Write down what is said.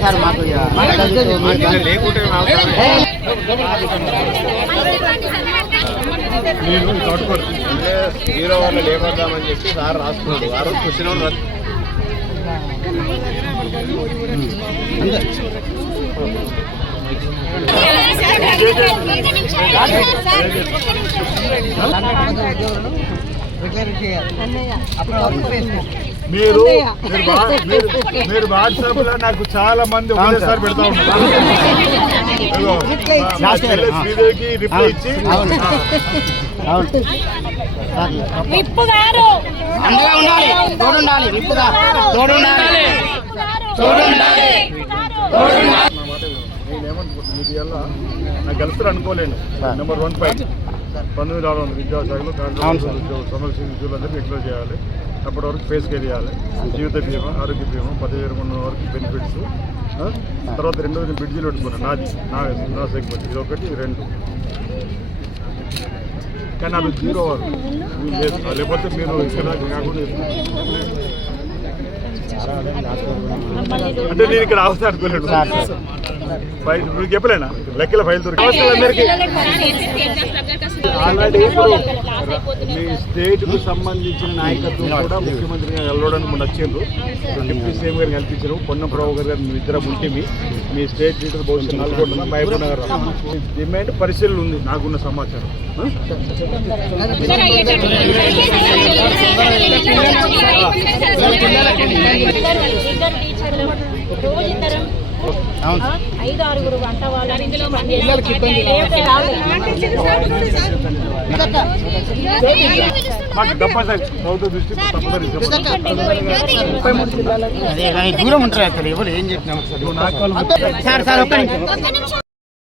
Sir మాకు ఇక hero వాళ్ళు లేపడదామని చెప్పి సార్ రాసుకున్నాడు ఆ రోజు క్వశ్చన్ రద్దు మీరు మీరు వా- మీరు మీరు వాట్సాప్లో నాకు చాలా మంది ఒకటేసారి పెడతా చెల్లె శ్రీదేవికి రిప్లై ఇచ్చి. అండగా ఉండాలి. తోడుండాలి. విప్పుగా తోడుండాలి. తోడుండాలి. వల్ల నాకు గెలుస్తారు అనుకోలేను నెంబర్ వన్ పాయింట్ పంతొమ్మిది ఆరు వందల విద్యాశాఖలో అవును సార్. కాంట్రాక్ట్ సమస్య ఉద్యోగులందరికీ డిక్లేర్ చేయాలి. అప్పటి వరకు ఫేస్ కేర్ చేయాలి. జీవిత బీమా ఆరోగ్య బీమా పదివేల ఉన్న వరకు బెనిఫిట్స్? తర్వాత రెండోది నేను బ్రిడ్జిలు పెట్టుకున్నాను. నాది నా నా సెగ్మెంట్ ఇది ఒకటి రెండు. కానీ అది జీరో వారు మీరు లేదు. లేకపోతే మీరు ఇక్కడ కాకుండా అంటే నేను ఇక్కడ అవసరం అనుకోలేను ఫైల్ ఇప్పుడు చెప్పలేనా? లెక్కల ఫైల్ దొరికి ఇప్పుడు మీ స్టేట్కు సంబంధించిన నాయకత్వం కూడా ముఖ్యమంత్రిగా వెళ్ళడానికి మొన్న వచ్చిండ్రు డిప్యూటీ సీఎం గారిని కల్పించారు. పొన్నం ప్రభు గారు మీ ఇద్దరం ఉంటే మీ మీ స్టేట్ లీడర్ భవిష్యత్ నల్గొండ మహబూబ్ నగర్. డిమాండ్ పరిశీలన ఉంది. నాకున్న సమాచారం. ఐదు ఆరుగురు వంట వాళ్ళు అదే కానీ దూరం ఉంటారు అసలు ఎవరు ఏం చెప్పినా సార్ సార్ ఒక్క నిమిషం.